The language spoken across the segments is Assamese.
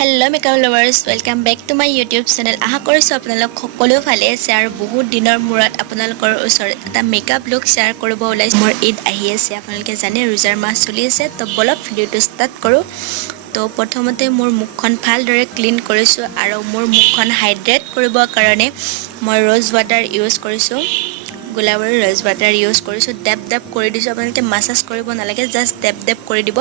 Hello makeup lovers welcome back to my YouTube channel. आशा কৰিছোঁ আপোনালোক সকলো ভালে আছে আৰু বহুত দিনৰ মূৰত আপোনালোকৰ ওচৰত এটা মেকআপ লুক শ্বেয়াৰ কৰিব ওলাইছোঁ। মোৰ ঈদ আহি আছে, আপোনালোকে জানে ৰোজাৰ মাহ চলি আছে। তো বলক ভিডিঅ'টো ষ্টাৰ্ট কৰোঁ। তো প্ৰথমতে মোৰ মুখখন ভালদৰে ক্লিন কৰিছোঁ আৰু মোৰ মুখখন হাইড্ৰেট কৰিবৰ কাৰণে মই ৰ'জ ৱাটাৰ ইউজ কৰিছোঁ। গোলাবৰ ৰ'জ ৱাটাৰ ইউজ কৰিছোঁ। ডেপ ডেপ কৰি দিছোঁ। আপোনালোকে মাছাজ কৰিব নালাগে, জাষ্ট ডেপ ডেপ কৰি দিব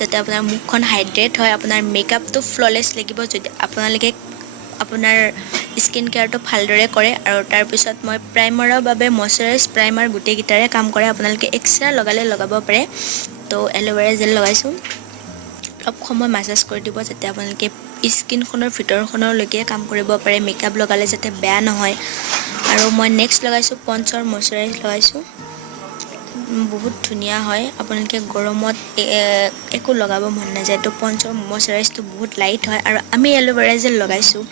যাতে আপোনাৰ মুখখন হাইড্ৰেট হয়, আপোনাৰ মেকআপটো ফ্ললেছ লাগিব যদি আপোনালোকে আপোনাৰ স্কিন কেয়াৰটো ভালদৰে কৰে। আৰু তাৰপিছত মই প্ৰাইমাৰৰ বাবে মইশ্চাৰাইজ প্ৰাইমাৰ গোটেইকেইটাৰে কাম কৰে, আপোনালোকে এক্সট্ৰা লগালে লগাব পাৰে। তো এল'ভেৰা জেল লগাইছোঁ, অলপ সময় মাছাজ কৰি দিব যাতে আপোনালোকে স্কিনখনৰ ভিতৰখনলৈকে কাম কৰিব পাৰে, মেকআপ লগালে যাতে বেয়া নহয়। আৰু মই নেক্সট লগাইছোঁ পঞ্চৰ মইশ্চাৰাইজ লগাইছোঁ, বহুত ধুনীয়া হয়। আপোনালোকে গৰমত একো লগাব মন নাযায়, তো পঞ্চৰ মইশ্চাৰাইজটো বহুত লাইট হয়। আৰু আমি এল'ভেৰা জেল লগাইছোঁ,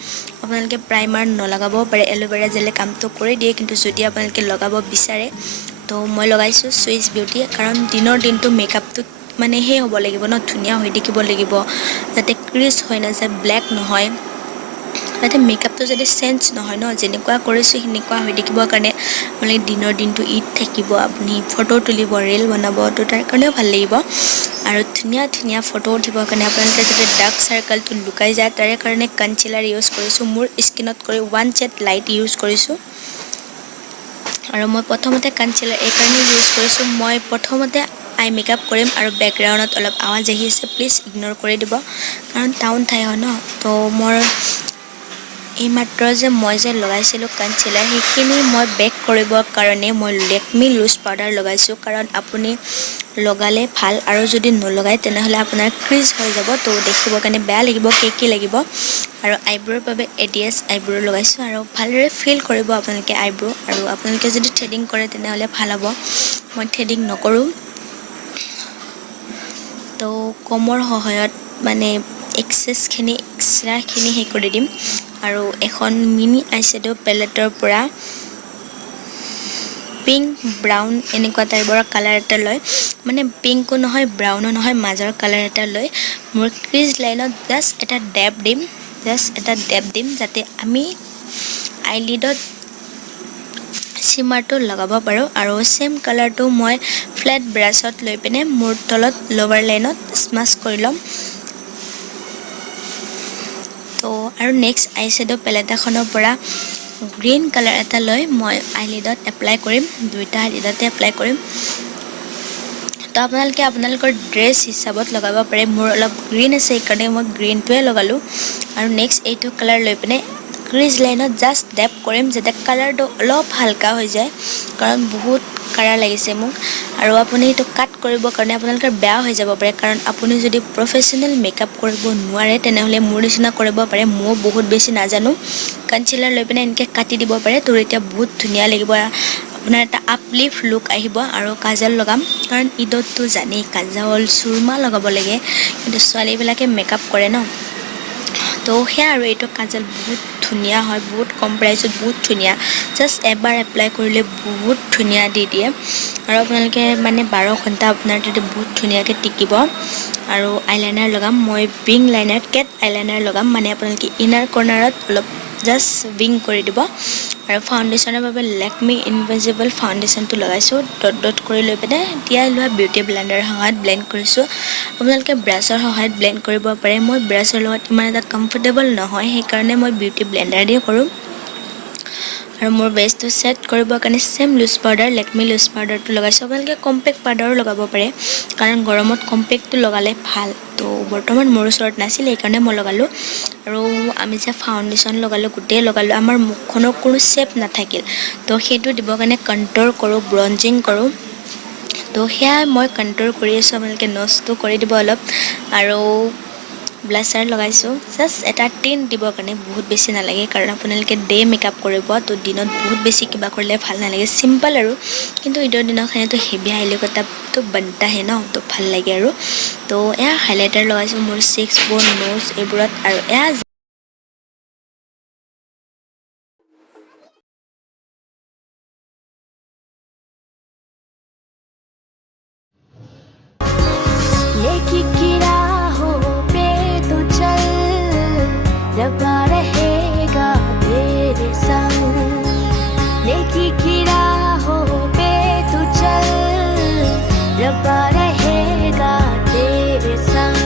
আপোনালোকে প্ৰাইমাৰ নলগাবও পাৰে, এল'ভেৰা জেলে কামটো কৰি দিয়ে। কিন্তু যদি আপোনালোকে লগাব বিচাৰে তো মই লগাইছোঁ চুইচ বিউটি, কাৰণ দিনৰ দিনটো মেকআপটো মানে সেই হ'ব লাগিব ন, ধুনীয়া হৈ দেখিব লাগিব, যাতে ক্ৰিজ হৈ নাযায়, ব্লেক নহয়, যাতে মেকআপটো যাতে চেঞ্জ নহয় ন, যেনেকুৱা কৰিছোঁ সেনেকুৱা হৈ দেখিবৰ কাৰণে। মানে দিনৰ দিনটো ঈদ থাকিব, আপুনি ফটো তুলিব, ৰীল বনাব, তো তাৰ কাৰণেও ভাল লাগিব। আৰু ধুনীয়া ধুনীয়া ফটো উঠিবৰ কাৰণে আপোনালোকে যাতে ডাৰ্ক চাৰ্কলটো লুকাই যায় তাৰে কাৰণে কনচিলাৰ ইউজ কৰিছোঁ। মোৰ স্কিনতকৈ 1 ছেট লাইট ইউজ কৰিছোঁ। আৰু মই প্ৰথমতে কনচিলাৰ এইকাৰণে ইউজ কৰিছোঁ, মই প্ৰথমতে আই মেকআপ কৰিম আৰু বেকগ্ৰাউণ্ডত অলপ আৱাজ আহি আছে, প্লিজ ইগন'ৰ কৰি দিব, কাৰণ টাউন ঠাই হয় ন। তো মোৰ এইমাত্ৰ যে মই যে লগাইছিলোঁ কনচিলাৰ, সেইখিনি মই বেক কৰিবৰ কাৰণে মই লেকমি লুজ পাউডাৰ লগাইছোঁ। কাৰণ আপুনি লগালে ভাল, আৰু যদি নলগায় তেনেহ'লে আপোনাৰ ক্ৰিজ হৈ যাব, তো দেখিবৰ কাৰণে বেয়া লাগিব, কেকি লাগিব। আৰু আইব্ৰৰ বাবে এডিএছ আইব্ৰ লগাইছোঁ, আৰু ভালদৰে ফিল কৰিব আপোনালোকে আইব্ৰ। আৰু আপোনালোকে যদি থ্ৰেডিং কৰে তেনেহ'লে ভাল হ'ব, মই থ্ৰেডিং নকৰোঁ। তো কমৰ সহায়ত মানে এক্সেছখিনি এক্সট্ৰাখিনি সেই কৰি দিম। আৰু এখন মিনি আইশ্বেডো পেলেটৰ পৰা পিংক ব্ৰাউন এনেকুৱা টাইপৰ কালাৰ এটা লৈ, মানে পিংকো নহয় ব্ৰাউনো নহয়, মাজৰ কালাৰ এটা লৈ মোৰ ক্ৰিজ লাইনত জাষ্ট এটা ডেপ দিম, যাতে আমি আইলিডত চিমাৰটো লগাব পাৰোঁ। আৰু চেম কালাৰটো মই ফ্লেট ব্ৰাছত লৈ পিনে মোৰ তলত লৱাৰ লাইনত স্মাছ কৰি ল'ম। তো আৰু নেক্সট আইশ্বেডো পেলেট এখনৰ পৰা গ্ৰীণ কালাৰ এটা লৈ মই আইলিডত এপ্লাই কৰিম, দুইটা আইলিডতে এপ্লাই কৰিম। তো আপোনালোকে আপোনালোকৰ ড্ৰেছ হিচাপত লগাব পাৰে, মোৰ অলপ গ্ৰীণ আছে সেইকাৰণে মই গ্ৰীণটোৱে লগালোঁ। আৰু নেক্সট এইটো কালাৰ লৈ পিনে ক্ৰিজ লাইনত জাষ্ট ডেপ কৰিম, যাতে কালাৰটো অলপ হালকা হৈ যায়, কাৰণ বহুত কালাৰ লাগিছে মোক। আৰু আপুনি এইটো কাট কৰিবৰ কাৰণে আপোনালোকৰ বেয়া হৈ যাব পাৰে, কাৰণ আপুনি যদি প্ৰফেশ্যনেল মেকআপ কৰিব নোৱাৰে তেনেহ'লে মোৰ নিচিনা কৰিব পাৰে, ময়ো বহুত বেছি নাজানো। কনচিলাৰ লৈ পিনে এনেকৈ কাটি দিব পাৰে, তোৰ এতিয়া বহুত ধুনীয়া লাগিব, আপোনাৰ এটা আপলিফ্ট লুক আহিব। আৰু কাজল লগাম, কাৰণ ঈদততো জানেই কাজল চুৰমা লগাব লাগে, কিন্তু ছোৱালীবিলাকে মেকআপ কৰে ন। তো সেয়া, আৰু এইটো কাজল বহুত ধুনীয়া হয়, বহুত কম প্ৰাইচত বহুত ধুনীয়া, জাষ্ট এবাৰ এপ্লাই কৰিলে বহুত ধুনীয়া দি দিয়ে। আৰু আপোনালোকে মানে 12 ঘণ্টা আপোনাৰ তাতে বহুত ধুনীয়াকৈ টিকিব। আৰু আইলাইনাৰ লগাম, মই উইং লাইনাৰ কেট আইলাইনাৰ লগাম, মানে আপোনালোকে ইনাৰ কৰ্নাৰত অলপ জাষ্ট উইং কৰি দিব। আৰু ফাউণ্ডেশ্যনৰ বাবে লেকমি ইনভিজিবল ফাউণ্ডেশ্যনটো লগাইছোঁ, ডট ডট কৰি লৈ পিনে তিয়াই লোৱা বিউটি ব্লেণ্ডাৰৰ সহায়ত ব্লেণ্ড কৰিছোঁ। আপোনালোকে ব্ৰাছৰ সহায়ত ব্লেণ্ড কৰিব পাৰে, মই ব্ৰাছৰ লগত ইমান এটা কমফৰ্টেবল নহয়, সেইকাৰণে মই বিউটি ব্লেণ্ডাৰ দি কৰোঁ। আৰু মোৰ বেছটো ছেট কৰিবৰ কাৰণে চেম লুজ পাউডাৰ, লেকমি লুজ পাউডাৰটো লগাইছোঁ। আপোনালোকে কম্পেক্ট পাউডাৰো লগাব পাৰে, কাৰণ গৰমত কম্পেক্টটো লগালে ভাল। তো বৰ্তমান মোৰ ওচৰত নাছিলে সেইকাৰণে মই লগালোঁ। আৰু আমি যে ফাউণ্ডেশ্যন লগালোঁ, গোটেই লগালোঁ, আমাৰ মুখখনৰ কোনো শ্বেপ নাথাকিল, তো সেইটো দিবৰ কাৰণে কণ্ট্ৰ'ৰ কৰোঁ, ব্ৰঞ্জিং কৰোঁ। তো সেয়া মই কণ্ট্ৰ'ৰ কৰি আছোঁ, আপোনালোকে নজটো কৰি দিব অলপ। আৰু ব্লাছাৰ লগাইছোঁ, জাষ্ট এটা টিণ্ট দিবৰ কাৰণে, বহুত বেছি নালাগে, কাৰণ আপোনালোকে ডে মেকআপ কৰিব, তো দিনত বহুত বেছি কিবা কৰিলে ভাল নালাগে, চিম্পল আৰু। কিন্তু ঈদৰ দিনাখনেতো হেভি হাইলাইট এটাতো বনতা হে ন, তো ভাল লাগে আৰু। তো এয়া হাইলাইটাৰ লগাইছোঁ মোৰ চিক্স বন, নোজ এইবোৰত। আৰু এয়া लेकी की राहों पे तू चल रब्बा रहेगा तेरे संग, नेकी की राहों पे तू चल, रब्बा